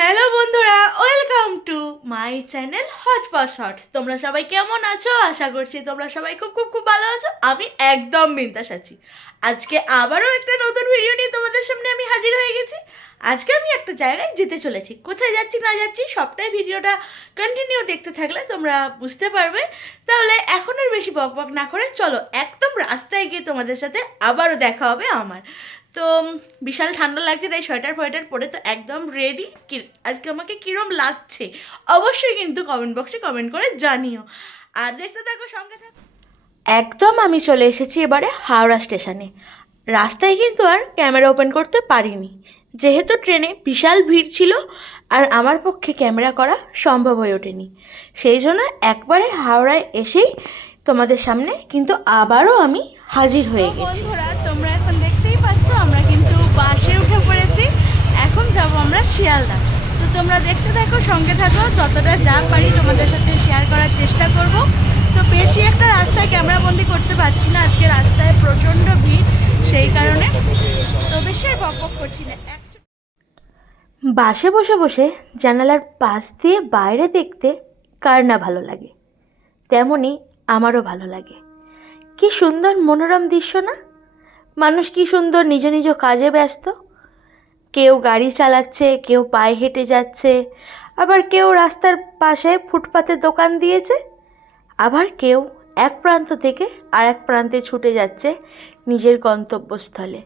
Hello বন্ধুরা, welcome to my channel Hotpot Shorts. তোমরা সবাই কেমন আছো? আশা করছি তোমরা সবাই খুব খুব খুব ভালো আছো। আমি একদম বিন্দাস আছি। আজকে আবারও একটা নতুন ভিডিও নিয়ে তোমাদের সামনে আমি হাজির হয়ে গেছি। আজকে আমি একটা জায়গায় যেতে চলেছি। কোথায় যাচ্ছি না যাচ্ছি সবটাই ভিডিওটা কন্টিনিউ দেখতে থাকলে তোমরা বুঝতে পারবে। তাহলে এখন আর বেশি বক বক না করে চলো একদম রাস্তায় গিয়ে তোমাদের সাথে আবারও দেখা হবে আমার। তো বিশাল ঠান্ডা লাগছে, তাই সোয়েটার ফোয়েটার পরে তো একদম রেডি। আজকে আমাকে কীরম লাগছে অবশ্যই কিন্তু কমেন্ট বক্সে কমেন্ট করে জানিও। আর দেখতে থাকো, সঙ্গে থাকো। একদম আমি চলে এসেছি এবারে হাওড়া স্টেশনে। রাস্তায় কিন্তু আর ক্যামেরা ওপেন করতে পারিনি, যেহেতু ট্রেনে বিশাল ভিড় ছিল আর আমার পক্ষে ক্যামেরা করা সম্ভব হয়ে ওঠেনি। সেই জন্য একবারে হাওড়ায় এসেই তোমাদের সামনে কিন্তু আবারও আমি হাজির হয়ে গেছি। বন্ধুরা, তোমরা এখন দেখতেই পাচ্ছ আমরা কিন্তু বাসে উঠে পড়েছি। এখন যাব আমরা শিয়ালদা। তো তোমরা দেখতে থাকো, সঙ্গে থাকো, যতটা যা পারি তোমাদের সাথে শেয়ার করার চেষ্টা করব। তো বেশি একটা রাস্তায় ক্যামেরাবন্দি করতে পারছি না, আজকে রাস্তায় প্রচণ্ড ভিড়, সেই কারণে তো বেশি আর বক বক করছি না। বাসে বসে বসে জানালার পাশ দিয়ে বাইরে দেখতে কার না ভালো লাগে, তেমনই আমারও ভালো লাগে। কি সুন্দর মনোরম দৃশ্য না? মানুষ কি সুন্দর নিজ নিজ কাজে ব্যস্ত। কেউ গাড়ি চালাচ্ছে, কেউ পায়ে হেঁটে যাচ্ছে, আবার কেউ রাস্তার পাশে ফুটপাতে দোকান দিয়েছে, আবার কেউ এক প্রান্ত থেকে আর এক প্রান্তে ছুটে যাচ্ছে নিজের গন্তব্যস্থলে।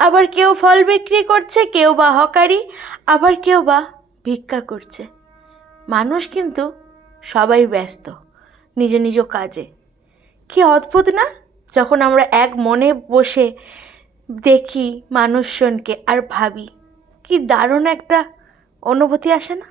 আবার কেউ ফল বিক্রি করছে, কেউ বা হকারি, আবার কেউ বা ভিক্ষা করছে। মানুষ কিন্তু সবাই ব্যস্ত নিজ নিজ কাজে। কি অদ্ভুত না, যখন আমরা এক মনে বসে দেখি মানুষজনকে আর ভাবি, কি দারুণ একটা অনুভূতি আসে না?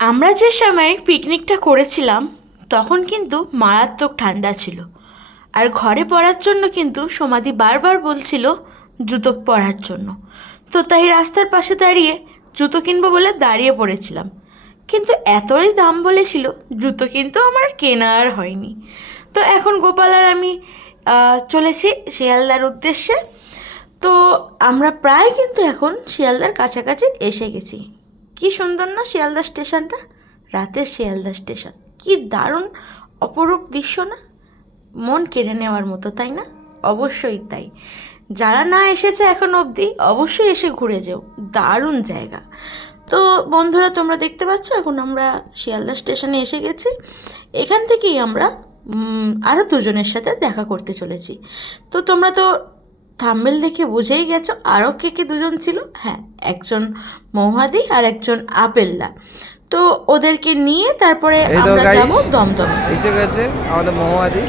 আমরা যে সময় পিকনিকটা করেছিলাম তখন কিন্তু মারাত্মক ঠান্ডা ছিল, আর ঘরে পড়ার জন্য কিন্তু সমাধি বারবার বলছিল জুতো পরার জন্য। তো তাই রাস্তার পাশে দাঁড়িয়ে জুতো কিনবো বলে দাঁড়িয়ে পড়েছিলাম, কিন্তু এতই দাম বলেছিল জুতো কিন্তু আমার কেনা আর হয়নি। তো এখন গোপাল আর আমি চলেছি শিয়ালদার উদ্দেশ্যে। তো আমরা প্রায় কিন্তু এখন শিয়ালদার কাছাকাছি এসে গেছি। কি সুন্দর না শিয়ালদা স্টেশনটা, রাতের শিয়ালদা স্টেশন, কি দারুণ অপরূপ দৃশ্য না? মন কেড়ে নেওয়ার মতো, তাই না? অবশ্যই তাই। যারা না এসেছে এখন অবধি অবশ্যই এসে ঘুরে যেও, দারুণ জায়গা। তো বন্ধুরা তোমরা দেখতে পাচ্ছ এখন আমরা শিয়ালদা স্টেশনে এসে গেছি। এখান থেকেই আমরা আরও দুজনের সাথে দেখা করতে চলেছি। তো তোমরা তো থাম্বনেল দেখে বুঝেই গেছো আরও কে দুজন ছিল। হ্যাঁ, একজন মৌহাদি আর একজন আপেলদা। তো ওদেরকে নিয়ে তারপরে আমরা যাব দমদমে। এসে গেছে আমাদের মৌহাদি,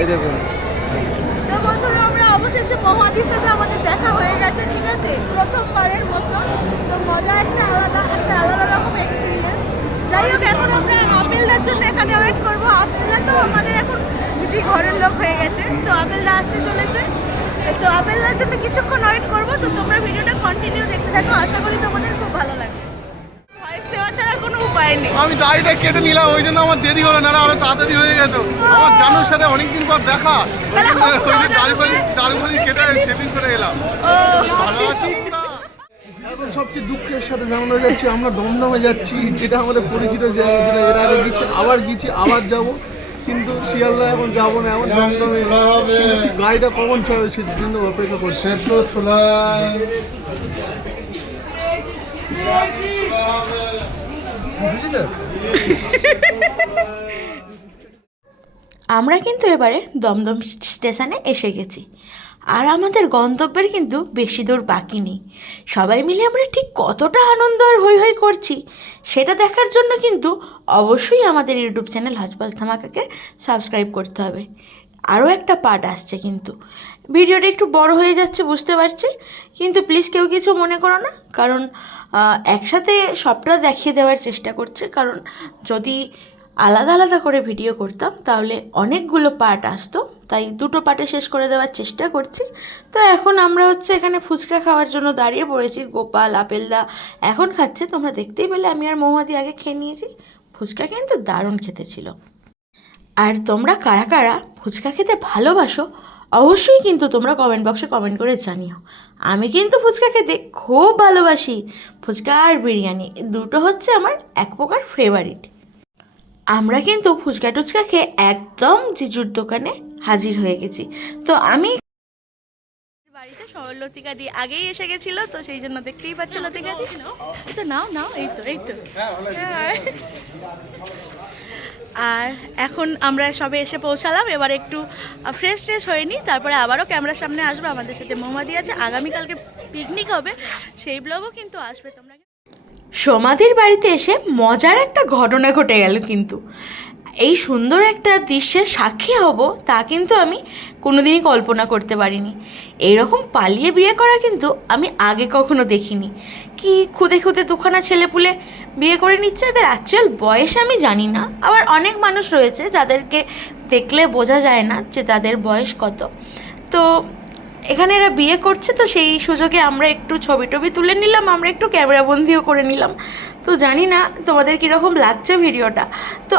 এই দেখুন। তো বন্ধুরা আমরা অবশেষে মৌহাদির সাথে আমাদের দেখা হয়ে গেছে, ঠিক আছে, প্রথমবারের মতো। তো মজা একটা আলাদা রকম এক্সপিরিয়েন্স। যাই হোক, এখন আমরা আপেলদার জন্য এখানে ওয়েট করবো। আপেলদা তো আমাদের এখন বেশি ঘরের লোক হয়ে গেছে, তো আপেলদা আসতে চলেছে। তো আপেলদার জন্য কিছুক্ষণ ওয়েট করবো। তো তোমরা ভিডিওটা কন্টিনিউ দেখতে থাকো, আশা করি তোমাদের খুব ভালো লাগবে। ভয়েস দেওয়া ছাড়া কোনো উপায় নেই। আমি দাড়িটা কেটে নিলাম, ওই জন্য আমার দেরি হলো, না আরো তাড়াতাড়ি হয়ে যেত। আমার জানুর সাথে অনেকদিন পর দেখা, দাড়ি কেটে সেটিং করে এলাম। ভালো আছি তোমরা? এখন সবচেয়ে দুঃখের সাথে জানানো যাচ্ছি আমরা দমদমে যাচ্ছি, যেটা আমাদের পরিচিত জায়গা, যেটা এর আগে গেছি, আবার যাব, কিন্তু শিয়ালদা এখন যাবো না, এখন দমদমে গাড়িটা কখন ছাড়বে সেটার জন্য অপেক্ষা করছি। আমরা কিন্তু এবারে দমদম স্টেশনে এসে গেছি, আর আমাদের গন্তব্যের কিন্তু বেশি দূর বাকি নেই। সবাই মিলে আমরা ঠিক কতটা আনন্দ আর হৈ হৈ করছি সেটা দেখার জন্য কিন্তু অবশ্যই আমাদের ইউটিউব চ্যানেল হজবজ ধামাকাকে সাবস্ক্রাইব করতে হবে। আরও একটা পার্ট আসছে, কিন্তু ভিডিওটা একটু বড় হয়ে যাচ্ছে বুঝতে পারছি, কিন্তু প্লিজ কেউ কিছু মনে করো না, কারণ একসাথে সবটা দেখিয়ে দেওয়ার চেষ্টা করছে। কারণ যদি আলাদা আলাদা করে ভিডিও করতাম তাহলে অনেকগুলো পার্ট আসতো, তাই দুটো পার্টে শেষ করে দেওয়ার চেষ্টা করছি। তো এখন আমরা এখানে ফুচকা খাওয়ার জন্য দাঁড়িয়ে পড়েছি। গোপাল আপেলদা এখন খাচ্ছে, তোমরা দেখতেই পেলে। আমি আর মৌহাদি আগে খেয়ে নিয়েছি। ফুচকা কিন্তু দারুণ খেতে ছিল। আর তোমরা কারা কারা ফুচকা খেতে ভালোবাসো অবশ্যই কিন্তু তোমরা কমেন্ট বক্সে কমেন্ট করে জানিও। আমি কিন্তু ফুচকা খেতে খুব ভালোবাসি। ফুচকা আর বিরিয়ানি দুটো হচ্ছে আমার এক প্রকার ফেভারিট। আমরা কিন্তু ফুচকা টুচকা খেয়ে একদম জিজুর দোকানে হাজির হয়ে গেছি। তো আমি বাড়িতে লতিকা দি আগেই এসে গেছিল, তো সেই জন্য দেখতেই পাচ্ছ লতিকা দি। এই তো নাও এই তো আর এখন আমরা সবে এসে পৌঁছালাম। এবার একটু ফ্রেশ হয়ে নিই, তারপরে আবারও ক্যামেরার সামনে আসবে। আমাদের সাথে মৌমাদি আছে, আগামীকালকে পিকনিক হবে, সেই ব্লগও কিন্তু আসবে। তোমরা সমাধির বাড়িতে এসে মজার একটা ঘটনা ঘটে গেল, কিন্তু এই সুন্দর একটা দৃশ্যের সাক্ষী হব তা কিন্তু আমি কোনোদিনই কল্পনা করতে পারিনি। এইরকম পালিয়ে বিয়ে করা কিন্তু আমি আগে কখনো দেখিনি। কি খুদে দুখানা ছেলেপুলে বিয়ে করে নিচ্ছে, এদের অ্যাকচুয়াল বয়স আমি জানি না। আবার অনেক মানুষ রয়েছে যাদেরকে দেখলে বোঝা যায় না যে তাদের বয়স কত। তো এখানে এরা বিয়ে করছে, তো সেই সুযোগে আমরা একটু ছবি টবি তুলে নিলাম, আমরা একটু ক্যামেরাবন্দিও করে নিলাম। তো জানি না তোমাদের কীরকম লাগছে ভিডিওটা। তো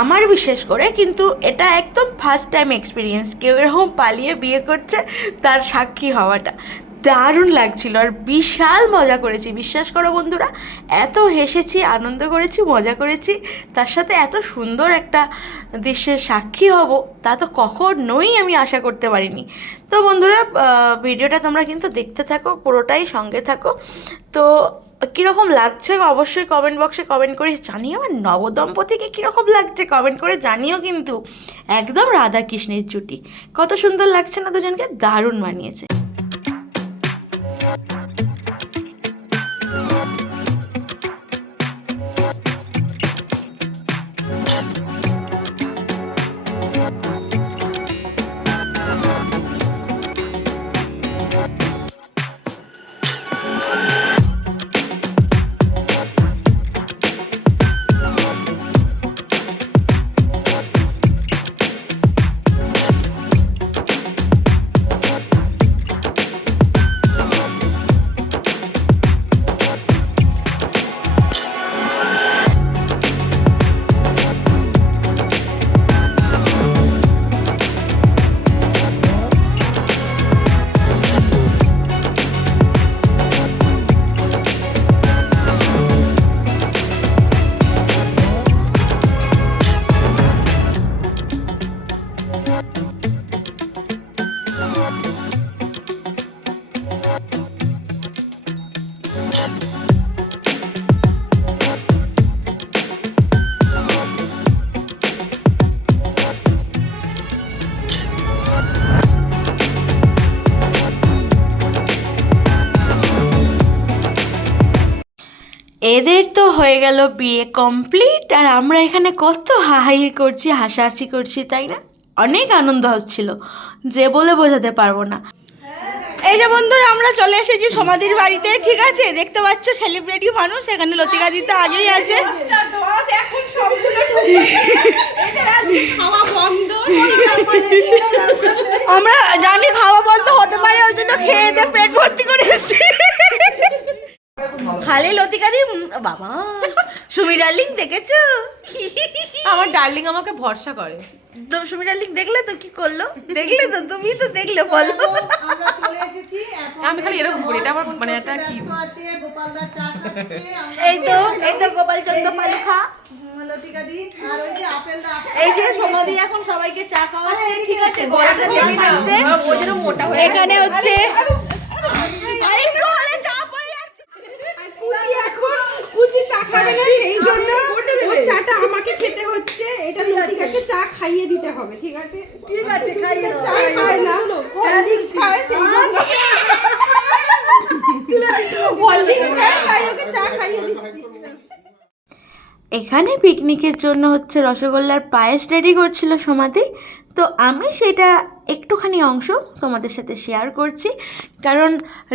আমার বিশেষ করে কিন্তু এটা একদম ফার্স্ট টাইম এক্সপিরিয়েন্স, কেউ এরকম পালিয়ে বিয়ে করছে তার সাক্ষী হওয়াটা। দারুণ লাগছিল আর বিশাল মজা করেছি, বিশ্বাস করো বন্ধুরা। এত হেসেছি, আনন্দ করেছি, মজা করেছি, তার সাথে এত সুন্দর একটা দৃশ্যের সাক্ষী হব তা তো কখনোই আমি আশা করতে পারিনি। তো বন্ধুরা ভিডিওটা তোমরা কিন্তু দেখতে থাকো, পুরোটাই সঙ্গে থাকো। তো কীরকম লাগছে অবশ্যই কমেন্ট বক্সে কমেন্ট করে জানিও। আমার নবদম্পতিকে কীরকম লাগছে কমেন্ট করে জানিও। কিন্তু একদম রাধা কৃষ্ণের জুটি, কত সুন্দর লাগছে না দুজনকে, দারুণ মানিয়েছে। এদের তো হয়ে গেল বিয়ে কমপ্লিট, আর আমরা এখানে কত হাহাহি করছি, হাসাহাসি করছি, তাই না? অনেক আনন্দ হচ্ছিল, যে বলে বোঝাতে পারবো না। এই যে বন্ধুরা, আমরা চলে এসেছি সমাধির বাড়িতে, ঠিক আছে? দেখতে পাচ্ছ সেলিব্রিটি মানুষ, এখানে লতিকা দিতে আগেই আছে। আমরা জানি খাওয়া বন্ধ হতে পারে, ওই জন্য খেয়ে দিয়ে পেট ভর্তি করে এসেছি। খালি লতিকা দি বাবা। সুমি ডার্লিং দেখেছো? আমার ডার্লিং আমাকে ভরসা করে। তো সুমি ডার্লিং দেখলে তো কি করলো? দেখলে তো, তুমি তো দেখলে, বলো। আমরা চলে এসেছি এখন। আমি খালি এরকম করি, এটা আমার মানে একটা কি আছে গোপালদা চা খাচ্ছে, আমরা এই তো গোপাল চন্দ্র পালুখা, লতিকা দি আর ওই যে আপেলদা এই যে সমাধি এখন সবাইকে চা খাওয়াচ্ছে, ঠিক আছে? গরমটা চা খাচ্ছে। ওই জন্য মোটা হয়ে এখানে হচ্ছে আরেকটু হলে চা পড়ে যাচ্ছে। কুচি চা খাবে না, সেই জন্য ওই চাটা আমাকে খেতে হচ্ছে। এটা লতিকাকে চা খাইয়ে দিতে হবে, ঠিক আছে? ঠিক আছে, খাইয়ে চা খায় না, হরলিক্স খায়, সেই জন্য হরলিক্স খায়, তাই ওকে চা খাইয়ে দিচ্ছি। এখানে পিকনিকের জন্য হচ্ছে রসগোল্লার পায়েস রেডি করছিল সমাধি, তো আমি সেটা একটুখানি অংশ তোমাদের সাথে শেয়ার করছি, কারণ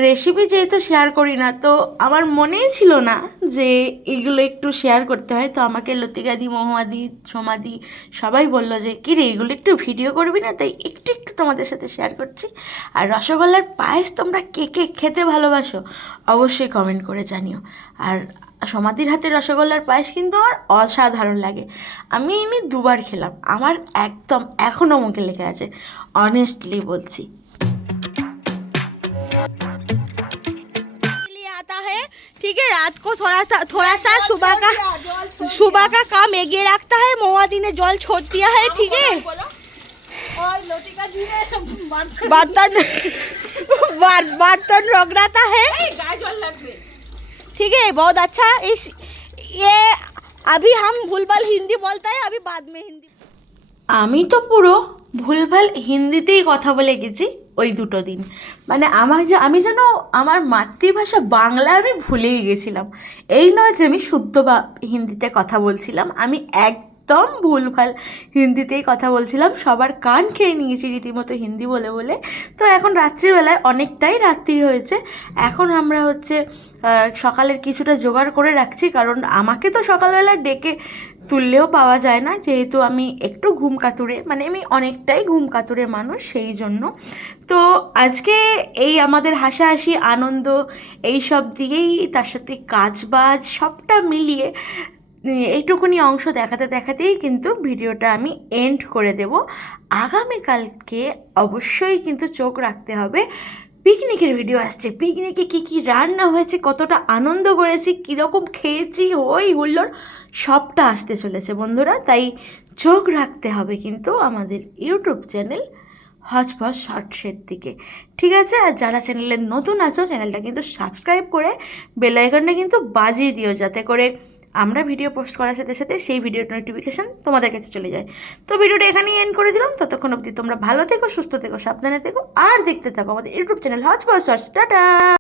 রেসিপি যেহেতু শেয়ার করি না, তো আমার মনেই ছিল না যে এগুলো একটু শেয়ার করতে হয়। তো আমাকে লতিকাদি, মহুয়াদি, সমাধি সবাই বললো যে কী রে, এগুলো একটু ভিডিও করবি না, তাই একটু একটু তোমাদের সাথে শেয়ার করছি। আর রসগোল্লার পায়েস তোমরা কে কে খেতে ভালোবাসো অবশ্যই কমেন্ট করে জানিও। আর সমাধির হাতে রসগোল্লার পায়েস কিন্তু আমার অসাধারণ লাগে। আমি এমনি দুবার খেলাম, আমার একদম এখনও মুখে লেগে আছে, অনেস্টলি বলছি। आता है ठीक है, रात को थोड़ा सा सुबह का काम एगिए रखता है। मोहादी ने जल छोड़ दिया है, ठीक है? और लतिका जी ने बर्तन रगड़ाता है, गाय जल लगবে। ठीक है? बहुत अच्छा। ये अभी हम भूलभाल हिंदी बोलता है, अभी बाद में हिंदी। আমি তো পুরো ভুলভাল হিন্দিতেই কথা বলে গেছি ওই দুটো দিন, মানে আমি যেন আমার মাতৃভাষা বাংলা আমি ভুলেই গেছিলাম। এই নয় যে আমি শুদ্ধ হিন্দিতে কথা বলছিলাম, আমি একদম ভুলভাল হিন্দিতেই কথা বলছিলাম, সবার কান খেয়ে নিয়েছি রীতিমতো হিন্দি বলে বলে। তো এখন রাত্রিবেলায় অনেকটাই রাত্রি হয়েছে, এখন আমরা হচ্ছে সকালের কিছুটা জোগাড় করে রাখছি, কারণ আমাকে তো সকালবেলা ডেকে তুললেও পাওয়া যায় না, যেহেতু আমি একটু ঘুম কাতুরে, মানে আমি অনেকটাই ঘুম কাতুরে মানুষ, সেই জন্য। তো আজকে এই আমাদের হাসাহাসি আনন্দ এই সব দিয়েই, তার সাথে কাজবাজ সবটা মিলিয়ে এইটুকুনি অংশ দেখাতে দেখাতেই কিন্তু ভিডিওটা আমি এন্ড করে দেব। আগামীকালকে অবশ্যই কিন্তু চোখ রাখতে হবে, পিকনিকের ভিডিও আসছে। পিকনিকে কী কী রান্না হয়েছে, কতটা আনন্দ করেছি, কীরকম খেয়েছি, হই হুল্লোড় সবটা আসতে চলেছে বন্ধুরা, তাই চোখ রাখতে হবে কিন্তু আমাদের ইউটিউব চ্যানেল হজপজ শর্টসের দিকে, ঠিক আছে? আর যারা চ্যানেলে নতুন আছো, চ্যানেলটা কিন্তু সাবস্ক্রাইব করে বেল আইকনটা কিন্তু বাজিয়ে দিও, যাতে করে আমরা ভিডিও পোস্ট করার সাথে সাথে সেই ভিডিওর নোটিফিকেশান তোমাদের কাছে চলে যায়। তো ভিডিওটা এখানেই এন্ড করে দিলাম, ততক্ষণ অবধি তোমরা ভালো থেকো, সুস্থ থেকো, সাবধানে থেকো, আর দেখতে থাকো আমাদের ইউটিউব চ্যানেল হজপজ শর্টস। টাটা।